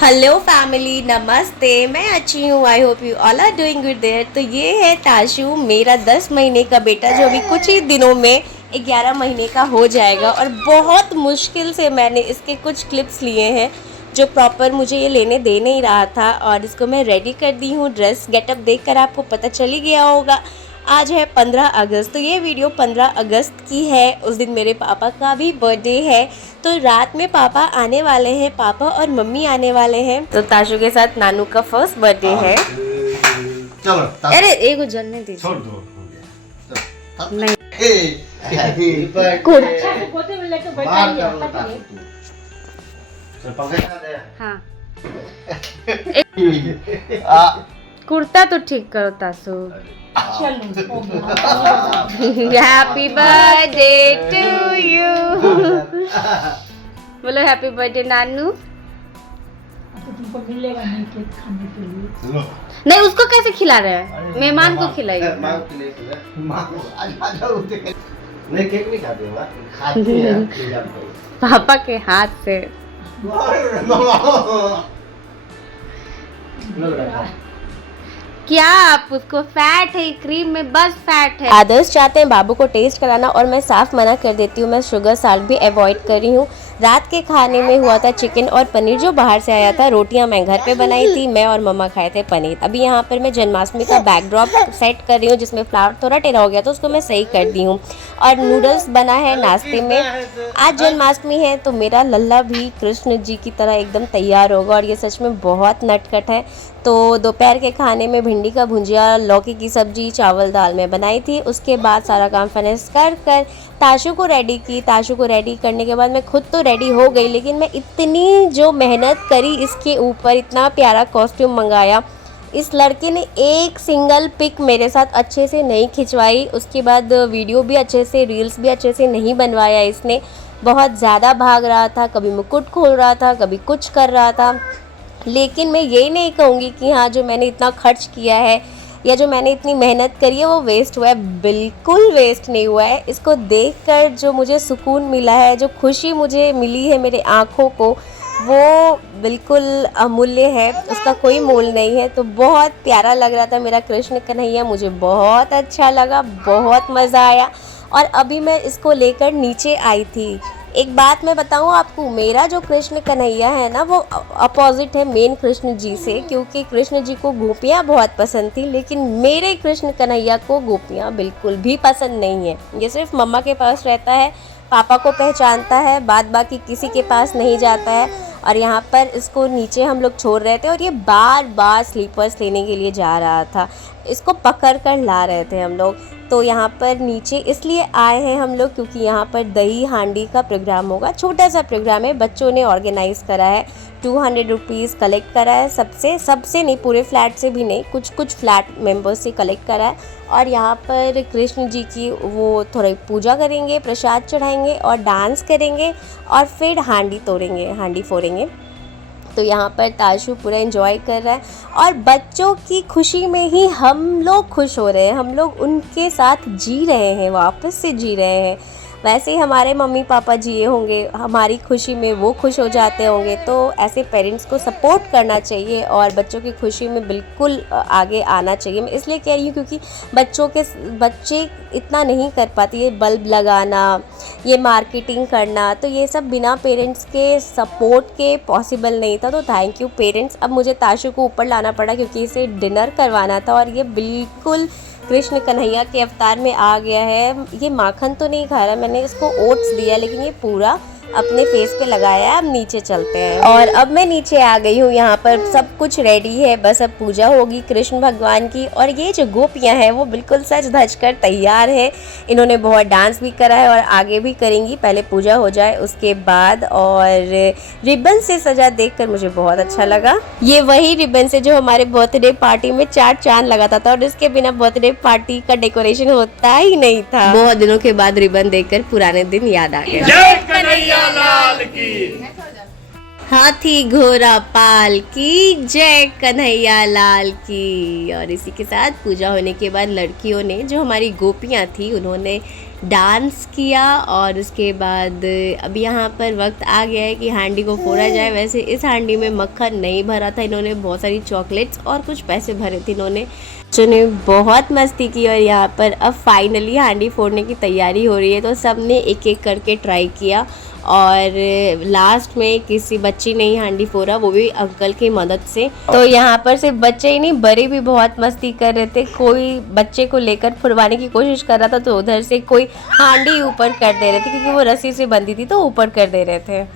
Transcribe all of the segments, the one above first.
Hello family, नमस्ते। मैं अच्छी हूँ। I hope you all are doing good there. तो ये है ताशु, मेरा 10 महीने का बेटा, जो अभी कुछ ही दिनों में 11 महीने का हो जाएगा। और बहुत मुश्किल से मैंने इसके कुछ क्लिप्स लिए हैं जो प्रॉपर मुझे ये लेने दे नहीं रहा था, और इसको मैं रेडी कर दी हूँ। ड्रेस गेटअप देखकर आपको पता चल ही गया होगा। आज है 15 अगस्त, तो ये वीडियो 15 अगस्त की है। उस दिन मेरे पापा का भी बर्थडे है, तो रात में पापा आने वाले हैं, पापा और मम्मी आने वाले हैं। तो ताशु के साथ नानू का फर्स्ट बर्थडे है। चलो अरे एक जलने दीजिए। छोड़ दो, हो गया। नहीं। हाँ, कुर्ता तो ठीक करो Tashu. Happy birthday to you. बोलो हैप्पी बर्थडे नानू। तुमको मिलेगा नहीं केक खाने के लिए। नहीं, उसको कैसे खिला रहे हैं? मेहमान को खिलाइए। नहीं, केक नहीं खाते हो, खाती है। पापा के हाथ से। क्या आप उसको फैट है, क्रीम में बस फैट है। आदर्श चाहते हैं बाबू को टेस्ट कराना, और मैं साफ मना कर देती हूँ। मैं शुगर साल्ट भी अवॉइड कर रही हूँ। रात के खाने में हुआ था चिकन और पनीर जो बाहर से आया था। रोटियां मैं घर पे बनाई थी, मैं और मम्मा खाए थे पनीर। अभी यहाँ पर मैं जन्माष्टमी का बैकड्रॉप सेट कर रही हूँ, जिसमें फ्लावर थोड़ा टेढ़ा हो गया तो उसको मैं सही कर दी हूँ। और नूडल्स बना है नाश्ते में। आज जन्माष्टमी है, तो मेरा लल्ला भी कृष्ण जी की तरह एकदम तैयार होगा, और ये सच में बहुत नटखट है। तो दोपहर के खाने में भिंडी का भुंजिया, लौकी की सब्जी, चावल दाल में बनाई थी। उसके बाद सारा काम फिनिश कर ताशु को रेडी की। ताशु को रेडी करने के बाद मैं खुद तो रेडी हो गई, लेकिन मैं इतनी जो मेहनत करी इसके ऊपर, इतना प्यारा कॉस्ट्यूम मंगाया। इस लड़के ने एक सिंगल पिक मेरे साथ अच्छे से नहीं खिंचवाई। उसके बाद वीडियो भी अच्छे से, रील्स भी अच्छे से नहीं बनवाया इसने। बहुत ज़्यादा भाग रहा था, कभी मुकुट खोल रहा था, कभी कुछ कर रहा था। लेकिन मैं यही नहीं कहूँगी कि हाँ, जो मैंने इतना खर्च किया है या जो मैंने इतनी मेहनत करी है वो वेस्ट हुआ है। बिल्कुल वेस्ट नहीं हुआ है। इसको देखकर जो मुझे सुकून मिला है, जो खुशी मुझे मिली है मेरे आँखों को, वो बिल्कुल अमूल्य है। उसका कोई मोल नहीं है। तो बहुत प्यारा लग रहा था मेरा कृष्ण कन्हैया। मुझे बहुत अच्छा लगा, बहुत मज़ा आया। और अभी मैं इसको लेकर नीचे आई थी। एक बात मैं बताऊं आपको, मेरा जो कृष्ण कन्हैया है ना, वो अपोजिट है मेन कृष्ण जी से। क्योंकि कृष्ण जी को गोपियाँ बहुत पसंद थी, लेकिन मेरे कृष्ण कन्हैया को गोपियाँ बिल्कुल भी पसंद नहीं है। ये सिर्फ मम्मा के पास रहता है, पापा को पहचानता है, बाद बाकी किसी के पास नहीं जाता है। और यहाँ पर इसको नीचे हम लोग छोड़ रहे थे, और ये बार बार स्लीपर्स लेने के लिए जा रहा था। इसको पकड़ कर ला रहे थे हम लोग। तो यहाँ पर नीचे इसलिए आए हैं हम लोग क्योंकि यहाँ पर दही हांडी का प्रोग्राम होगा। छोटा सा प्रोग्राम है, बच्चों ने ऑर्गेनाइज़ करा है। 200 रुपीज़ कलेक्ट करा है सबसे नहीं, पूरे फ्लैट से भी नहीं, कुछ फ्लैट मेंबर्स से कलेक्ट करा है। और यहाँ पर कृष्ण जी की वो थोड़ी पूजा करेंगे, प्रसाद चढ़ाएंगे और डांस करेंगे, और फिर हांडी तोड़ेंगे, हांडी फोड़ेंगे। तो यहाँ पर ताशु पूरा एंजॉय कर रहा है, और बच्चों की खुशी में ही हम लोग खुश हो रहे हैं। हम लोग उनके साथ जी रहे हैं, वापस से जी रहे हैं। वैसे ही हमारे मम्मी पापा जिए होंगे, हमारी खुशी में वो खुश हो जाते होंगे। तो ऐसे पेरेंट्स को सपोर्ट करना चाहिए, और बच्चों की खुशी में बिल्कुल आगे आना चाहिए। मैं इसलिए कह रही हूँ क्योंकि बच्चे इतना नहीं कर पाती है, बल्ब लगाना, ये मार्केटिंग करना, तो ये सब बिना पेरेंट्स के सपोर्ट के पॉसिबल नहीं था। तो थैंक यू पेरेंट्स। अब मुझे ताशु को ऊपर लाना पड़ा क्योंकि इसे डिनर करवाना था, और ये बिल्कुल कृष्ण कन्हैया के अवतार में आ गया है। ये माखन तो नहीं खा रहा, मैंने इसको ओट्स दिया, लेकिन ये पूरा अपने फेस पे लगाया है। अब नीचे चलते हैं, और अब मैं नीचे आ गई हूँ। यहाँ पर सब कुछ रेडी है, बस अब पूजा होगी कृष्ण भगवान की। और ये जो गोपियाँ हैं वो बिल्कुल सज धज कर तैयार है। इन्होंने बहुत डांस भी करा है और आगे भी करेंगी। पहले पूजा हो जाए उसके बाद। और रिबन से सजा देखकर मुझे बहुत अच्छा लगा। ये वही रिबन से जो हमारे बर्थडे पार्टी में 4 चांद लगाता था, और इसके बिना बर्थडे पार्टी का डेकोरेशन होता ही नहीं था। बहुत दिनों के बाद रिबन देखकर पुराने दिन याद आ गए। लाल की हाथी घोड़ा पाल की जय, कन्हैया लाल की। और इसी के साथ पूजा होने के बाद लड़कियों ने, जो हमारी गोपियाँ थी, उन्होंने डांस किया और उसके बाद अब यहाँ पर वक्त आ गया है कि हांडी को फोड़ा जाए। वैसे इस हांडी में मक्खन नहीं भरा था, इन्होंने बहुत सारी चॉकलेट्स और कुछ पैसे भरे थे इन्होंने। बच्चों ने बहुत मस्ती की और यहाँ पर अब फाइनली हांडी फोड़ने की तैयारी हो रही है। तो सब ने एक एक करके ट्राई किया और लास्ट में किसी बच्ची ने ही हांडी फोड़ा, वो भी अंकल की मदद से। तो यहाँ पर सिर्फ बच्चे ही नहीं, बड़े भी बहुत मस्ती कर रहे थे। कोई बच्चे को लेकर फुड़वाने की कोशिश कर रहा था तो उधर से कोई हांडी ऊपर कर दे रहे थे, क्योंकि वो रस्सी से बंधी थी तो ऊपर कर दे रहे थे।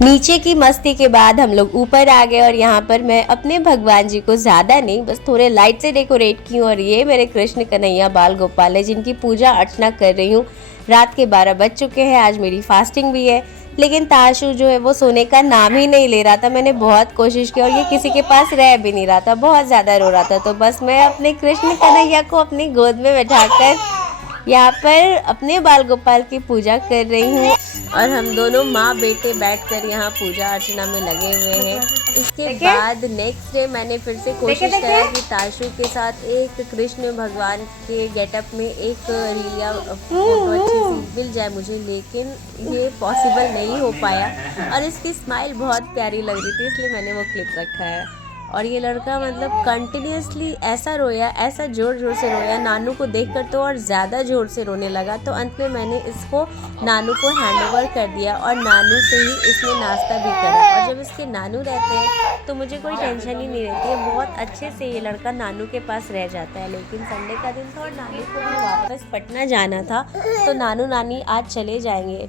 नीचे की मस्ती के बाद हम लोग ऊपर आ गए और यहाँ पर मैं अपने भगवान जी को ज़्यादा नहीं, बस थोड़े लाइट से डेकोरेट की हूँ। और ये मेरे कृष्ण कन्हैया बाल गोपाल है, जिनकी पूजा अर्चना कर रही हूँ। रात के 12 बज चुके हैं, आज मेरी फास्टिंग भी है। लेकिन ताशु जो है वो सोने का नाम ही नहीं ले रहा था। मैंने बहुत कोशिश की और ये किसी के पास रह भी नहीं रहा था, बहुत ज़्यादा रो रहा था। तो बस मैं अपने कृष्ण कन्हैया को अपनी गोद में बैठाकर यहाँ पर अपने बाल गोपाल की पूजा कर रही हूँ और हम दोनों माँ बेटे बैठकर यहाँ पूजा अर्चना में लगे हुए हैं। इसके बाद नेक्स्ट डे मैंने फिर से कोशिश करा कि ताशु के साथ एक कृष्ण भगवान के गेटअप में एक रील या फोटो अच्छी सी मिल जाए मुझे, लेकिन ये पॉसिबल नहीं हो पाया। और इसकी स्माइल बहुत प्यारी लग रही थी, इसलिए मैंने वो क्लिप रखा है। और ये लड़का मतलब कंटिन्यूसली ऐसा रोया, ऐसा ज़ोर ज़ोर से रोया, नानू को देखकर तो और ज़्यादा ज़ोर से रोने लगा। तो अंत में मैंने इसको नानू को हैंडओवर कर दिया और नानू से ही इसने नाश्ता भी करा। और जब इसके नानू रहते हैं तो मुझे कोई टेंशन ही नहीं रहती है, बहुत अच्छे से ये लड़का नानू के पास रह जाता है। लेकिन संडे का दिन था और नानू को भी वापस पटना जाना था, तो नानू नानी आज चले जाएंगे।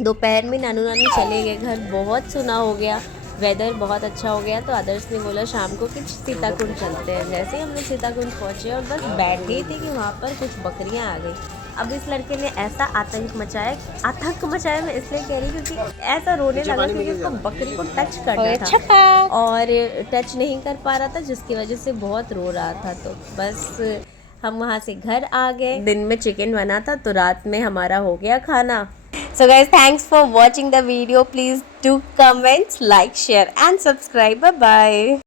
दोपहर में नानू नानी चले गए, घर बहुत सुना हो गया, वेदर बहुत अच्छा हो गया। तो आदर्श ने बोला शाम को कि सीताकुंड चलते हैं। जैसे ही हम लोग सीताकुंड पहुँचे और बस बैठे थे कि वहाँ पर कुछ बकरियाँ आ गई। अब इस लड़के ने ऐसा आतंक मचाया, मैं इसलिए कह रही हूँ क्योंकि ऐसा रोने लगा क्योंकि उसको बकरी को टच करना था और टच नहीं कर पा रहा था, जिसकी वजह से बहुत रो रहा था। तो बस हम वहाँ से घर आ गए। दिन में चिकन बना था तो रात में हमारा हो गया खाना। So guys, thanks for watching the video. Please do comment, like, share and subscribe. Bye bye.